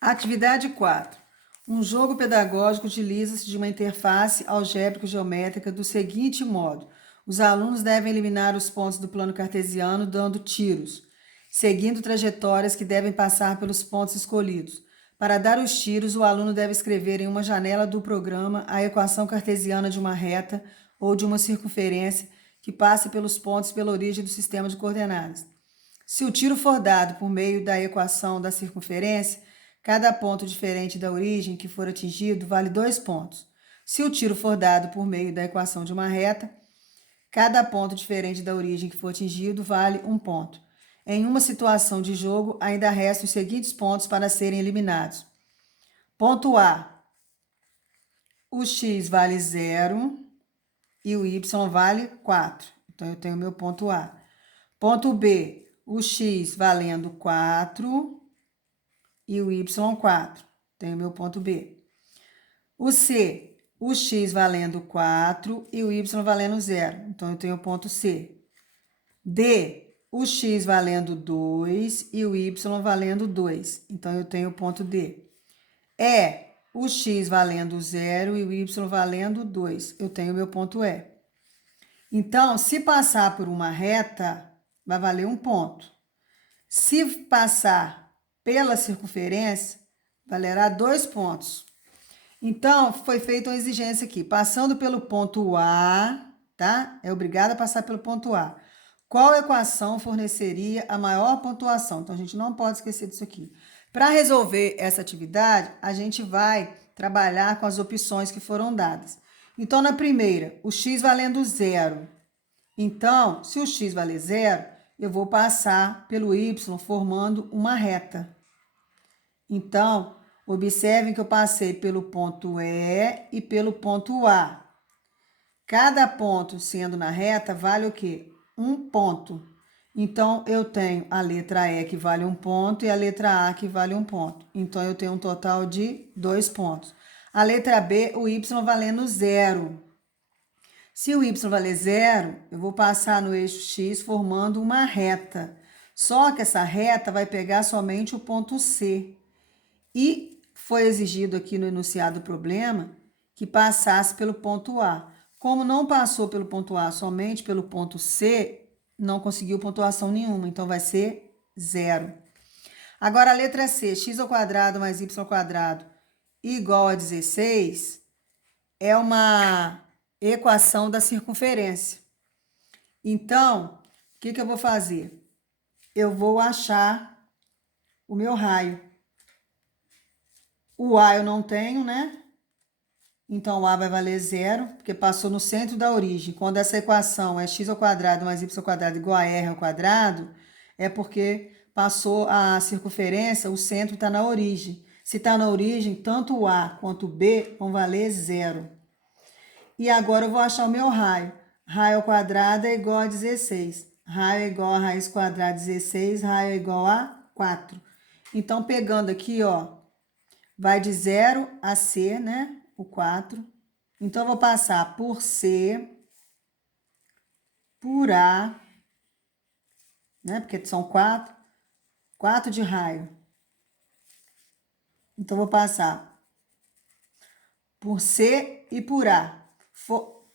Atividade 4. Um jogo pedagógico utiliza-se de uma interface algébrico-geométrica do seguinte modo: os alunos devem eliminar os pontos do plano cartesiano dando tiros, seguindo trajetórias que devem passar pelos pontos escolhidos. Para dar os tiros, o aluno deve escrever em uma janela do programa a equação cartesiana de uma reta ou de uma circunferência que passe pelos pontos pela origem do sistema de coordenadas. Se o tiro for dado por meio da equação da circunferência, cada ponto diferente da origem que for atingido vale 2 pontos. Se o tiro for dado por meio da equação de uma reta, cada ponto diferente da origem que for atingido vale 1 ponto. Em uma situação de jogo, ainda restam os seguintes pontos para serem eliminados. Ponto A: o x vale 0 e o y vale 4. Então, eu tenho o meu ponto A. Ponto B: o x valendo 4 e o y 4. Tenho meu ponto B. O C: o x valendo 4 e o y valendo 0. Então, eu tenho o ponto C. D: o x valendo 2 e o y valendo 2. Então, eu tenho o ponto D. E: o x valendo 0 e o y valendo 2. Eu tenho o meu ponto E. Então, se passar por uma reta, vai valer 1 ponto. Se passar pela circunferência, valerá 2 pontos. Então, foi feita uma exigência aqui. Passando pelo ponto A, tá? É obrigado a passar pelo ponto A. Qual equação forneceria a maior pontuação? Então, a gente não pode esquecer disso aqui. Para resolver essa atividade, a gente vai trabalhar com as opções que foram dadas. Então, na primeira, o x valendo 0. Então, se o x valer 0, eu vou passar pelo y formando uma reta. Então, observem que eu passei pelo ponto E e pelo ponto A. Cada ponto sendo na reta vale o quê? 1 ponto. Então, eu tenho a letra E que vale 1 ponto e a letra A que vale 1 ponto. Então, eu tenho um total de 2 pontos. A letra B, o y valendo 0. Se o y valer 0, eu vou passar no eixo x formando uma reta. Só que essa reta vai pegar somente o ponto C. E foi exigido aqui no enunciado do problema que passasse pelo ponto A. Como não passou pelo ponto A, somente pelo ponto C, não conseguiu pontuação nenhuma. Então, vai ser 0. Agora, a letra C, x ao quadrado mais y ao quadrado igual a 16, é uma equação da circunferência. Então, o que eu vou fazer? Eu vou achar o meu raio. O A eu não tenho, né? Então, o A vai valer 0, porque passou no centro da origem. Quando essa equação é x ao quadrado mais y ao quadrado igual a r ao quadrado, é porque passou a circunferência, o centro está na origem. Se está na origem, tanto o A quanto o B vão valer 0. E agora eu vou achar o meu raio. Raio ao quadrado é igual a 16. Raio é igual a raiz quadrada de 16, raio é igual a 4. Então, pegando aqui, ó, vai de 0 a C, né? O 4. Então, eu vou passar por C, por A, né? Porque são 4. 4 de raio. Então, eu vou passar por C e por A.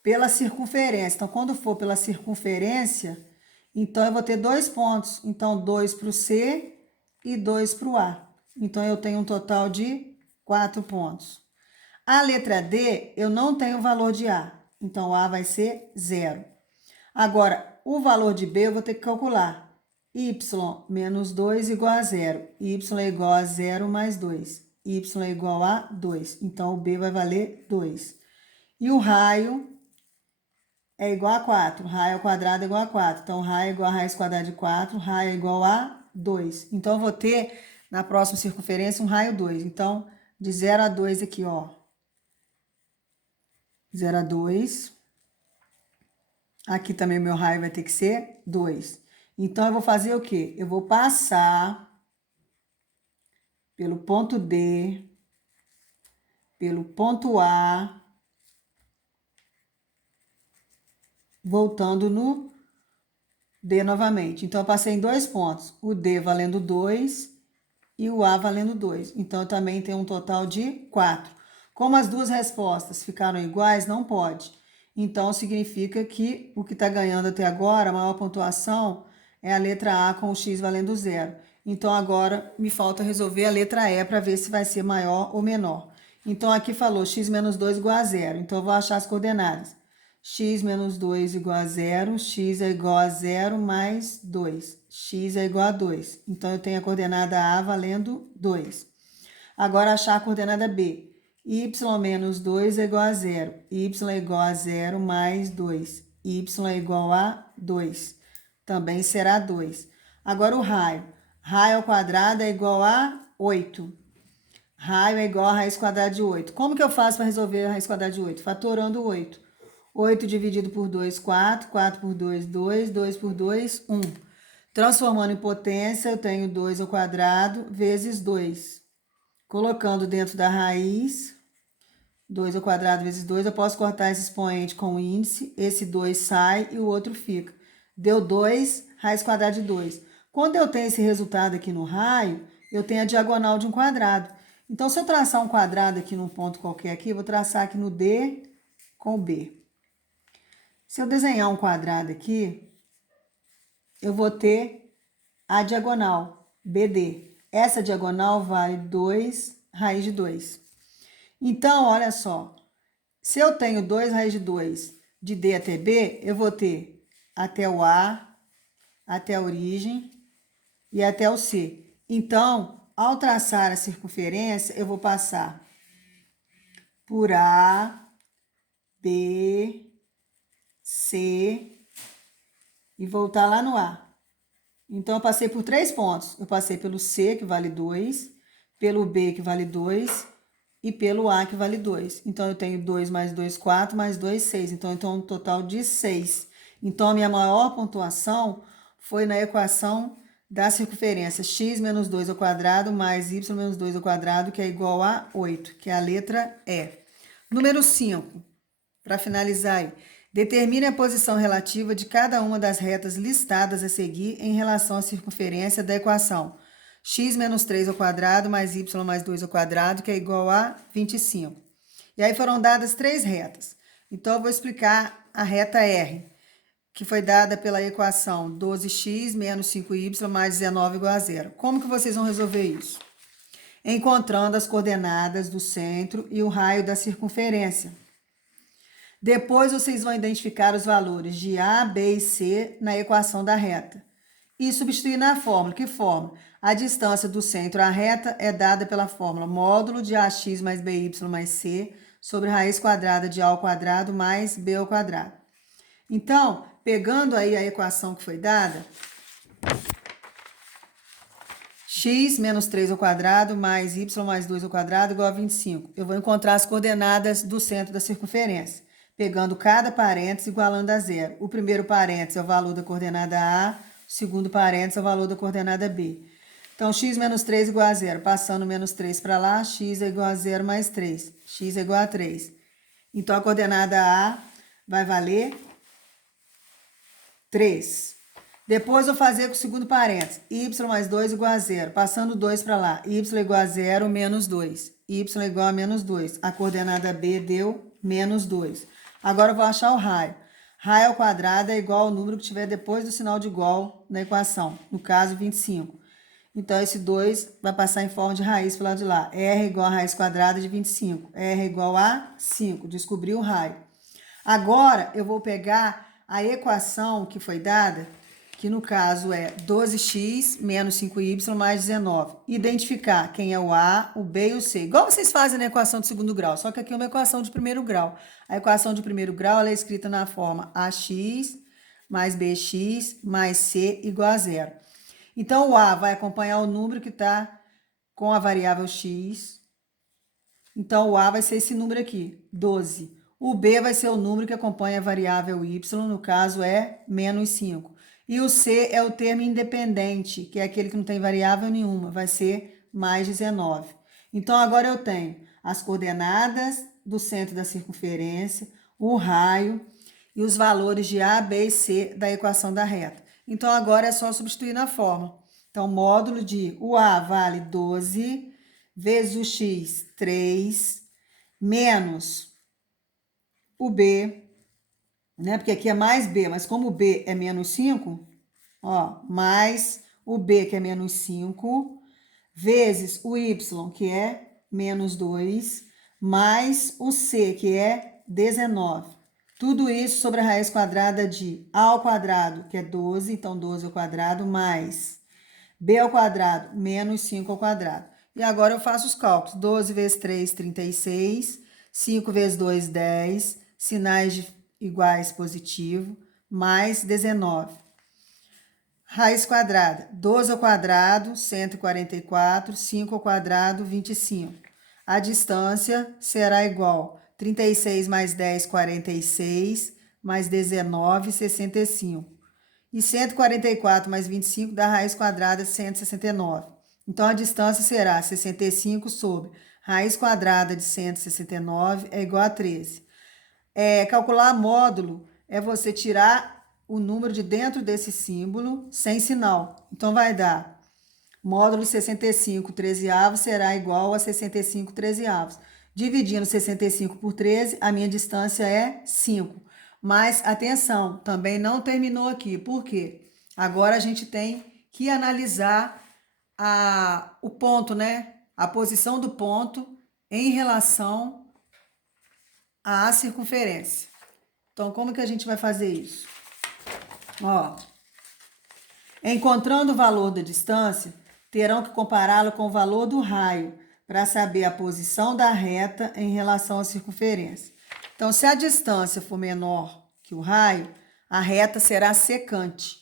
Pela circunferência. Então, quando for pela circunferência, então eu vou ter 2 pontos. Então, 2 para o C e 2 para o A. Então, eu tenho um total de 4 pontos. A letra D, eu não tenho valor de A. Então, A vai ser 0. Agora, o valor de B eu vou ter que calcular. Y menos 2 igual a 0. Y é igual a 0 mais 2. Y é igual a 2. Então, o B vai valer 2. E o raio é igual a 4. Raio ao quadrado é igual a 4. Então, raio é igual a raiz quadrada de 4. Raio é igual a 2. Então, eu vou ter, na próxima circunferência, um raio 2. Então, de 0 a 2 aqui, ó. 0 a 2. Aqui também o meu raio vai ter que ser 2. Então, eu vou fazer o quê? Eu vou passar pelo ponto D, pelo ponto A, voltando no D novamente. Então, eu passei em 2 pontos. O D valendo 2 e o A valendo 2. Então, eu também tenho um total de 4. Como as duas respostas ficaram iguais, não pode. Então, significa que o que está ganhando até agora, a maior pontuação, é a letra A com o x valendo 0. Então, agora me falta resolver a letra E para ver se vai ser maior ou menor. Então, aqui falou x menos 2 igual a 0. Então, eu vou achar as coordenadas. X menos 2 igual a 0, x é igual a 0 mais 2. X é igual a 2. Então, eu tenho a coordenada A valendo 2. Agora, achar a coordenada B. Y menos 2 é igual a 0. Y é igual a 0 mais 2. Y é igual a 2. Também será 2. Agora, o raio. Raio ao quadrado é igual a 8. Raio é igual a raiz quadrada de 8. Como que eu faço para resolver a raiz quadrada de 8? Fatorando 8. 8 dividido por 2, 4. 4 por 2, 2. 2 por 2, 1. Transformando em potência, eu tenho 2 ao quadrado vezes 2. Colocando dentro da raiz, 2 ao quadrado vezes 2, eu posso cortar esse expoente com o índice. Esse 2 sai e o outro fica. Deu 2, raiz quadrada de 2. Quando eu tenho esse resultado aqui no raio, eu tenho a diagonal de um quadrado. Então, se eu traçar um quadrado aqui num ponto qualquer aqui, eu vou traçar aqui no D com o B. Se eu desenhar um quadrado aqui, eu vou ter a diagonal, BD. Essa diagonal vale 2 raiz de 2. Então, olha só. Se eu tenho 2 raiz de 2 de D até B, eu vou ter até o A, até a origem e até o C. Então, ao traçar a circunferência, eu vou passar por A, B, C e voltar lá no A. Então, eu passei por 3 pontos. Eu passei pelo C, que vale 2, pelo B, que vale 2, e pelo A, que vale 2. Então, eu tenho 2 mais 2, 4, mais 2, 6. Então, eu tenho um total de 6. Então, a minha maior pontuação foi na equação da circunferência x menos 2 ao quadrado mais y menos 2 ao quadrado, que é igual a 8, que é a letra E. Número 5, para finalizar aí. Determine a posição relativa de cada uma das retas listadas a seguir em relação à circunferência da equação x menos 3 ao quadrado mais y mais 2 ao quadrado, que é igual a 25. E aí foram dadas 3 retas. Então, eu vou explicar a reta R, que foi dada pela equação 12x menos 5y mais 19 igual a 0. Como que vocês vão resolver isso? Encontrando as coordenadas do centro e o raio da circunferência. Depois, vocês vão identificar os valores de A, B e C na equação da reta. E substituir na fórmula. Que fórmula? A distância do centro à reta é dada pela fórmula módulo de AX mais BY mais C sobre raiz quadrada de A ao quadrado mais B ao quadrado. Então, pegando aí a equação que foi dada, x menos 3 ao quadrado mais y mais 2 ao quadrado igual a 25. Eu vou encontrar as coordenadas do centro da circunferência, pegando cada parênteses igualando a 0. O primeiro parênteses é o valor da coordenada A, o segundo parênteses é o valor da coordenada B. Então, x menos 3 igual a 0. Passando menos 3 para lá, x é igual a 0 mais 3. X é igual a 3. Então, a coordenada A vai valer 3. Depois, eu vou fazer com o segundo parênteses. Y mais 2 igual a 0. Passando 2 para lá. Y igual a 0 menos 2. Y igual a menos 2. A coordenada B deu menos 2. Agora, eu vou achar o raio. Raio ao quadrado é igual ao número que tiver depois do sinal de igual na equação. No caso, 25. Então, esse 2 vai passar em forma de raiz para o lado de lá. R igual a raiz quadrada de 25. R igual a 5. Descobri o raio. Agora, eu vou pegar a equação que foi dada, que no caso é 12x menos 5y mais 19. Identificar quem é o A, o B e o C. Igual vocês fazem na equação de segundo grau, só que aqui é uma equação de primeiro grau. A equação de primeiro grau ela é escrita na forma AX mais BX mais C igual a 0. Então, o A vai acompanhar o número que está com a variável x. Então, o A vai ser esse número aqui, 12. O B vai ser o número que acompanha a variável y, no caso é menos 5. E o C é o termo independente, que é aquele que não tem variável nenhuma, vai ser mais 19. Então, agora eu tenho as coordenadas do centro da circunferência, o raio e os valores de A, B e C da equação da reta. Então, agora é só substituir na fórmula. Então, módulo de o A vale 12, vezes o X, 3, menos o B, né? Porque aqui é mais B, mas como o B é menos 5, ó, mais o B, que é menos 5, vezes o Y, que é menos 2, mais o C, que é 19. Tudo isso sobre a raiz quadrada de A ao quadrado, que é 12, então 12 ao quadrado, mais B ao quadrado, menos 5 ao quadrado. E agora eu faço os cálculos. 12 vezes 3, 36. 5 vezes 2, 10. Sinais de iguais positivo, mais 19. Raiz quadrada, 12 ao quadrado, 144, 5 ao quadrado, 25. A distância será igual a 36 mais 10, 46, mais 19, 65. E 144 mais 25 dá raiz quadrada de 169. Então, a distância será 65 sobre raiz quadrada de 169 é igual a 13. Calcular módulo é você tirar o número de dentro desse símbolo sem sinal. Então, vai dar módulo de 65 13avos será igual a 65 13avos. Dividindo 65 por 13, a minha distância é 5. Mas, atenção, também não terminou aqui. Por quê? Agora a gente tem que analisar o ponto, né? A posição do ponto em relação à circunferência. Então, como que a gente vai fazer isso? Ó, encontrando o valor da distância, terão que compará-lo com o valor do raio para saber a posição da reta em relação à circunferência. Então, se a distância for menor que o raio, a reta será secante.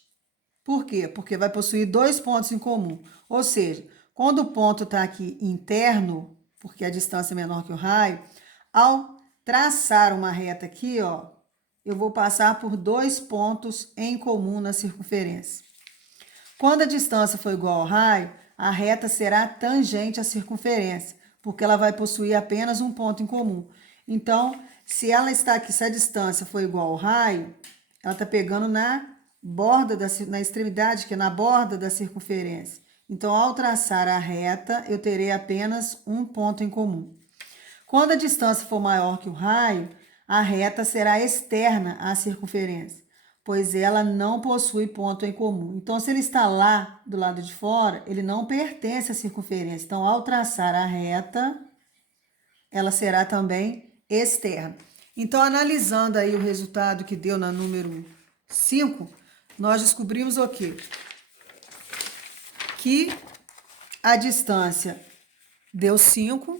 Por quê? Porque vai possuir dois pontos em comum. Ou seja, quando o ponto está aqui interno, porque a distância é menor que o raio, ao traçar uma reta aqui, ó, eu vou passar por dois pontos em comum na circunferência. Quando a distância for igual ao raio, a reta será tangente à circunferência, porque ela vai possuir apenas um ponto em comum. Então, se ela está aqui, se a distância for igual ao raio, ela está pegando na borda, na extremidade, que é na borda da circunferência. Então, ao traçar a reta, eu terei apenas um ponto em comum. Quando a distância for maior que o raio, a reta será externa à circunferência, pois ela não possui ponto em comum. Então, se ele está lá do lado de fora, ele não pertence à circunferência. Então, ao traçar a reta, ela será também externa. Então, analisando aí o resultado que deu na número 5, nós descobrimos o quê? Que a distância deu 5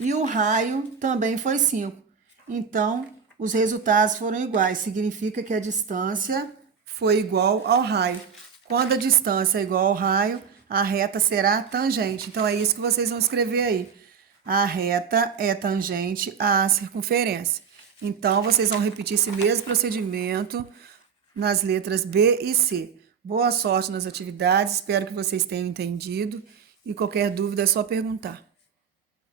e o raio também foi 5. Então, os resultados foram iguais, significa que a distância foi igual ao raio. Quando a distância é igual ao raio, a reta será tangente. Então, é isso que vocês vão escrever aí. A reta é tangente à circunferência. Então, vocês vão repetir esse mesmo procedimento nas letras B e C. Boa sorte nas atividades, espero que vocês tenham entendido. E qualquer dúvida é só perguntar.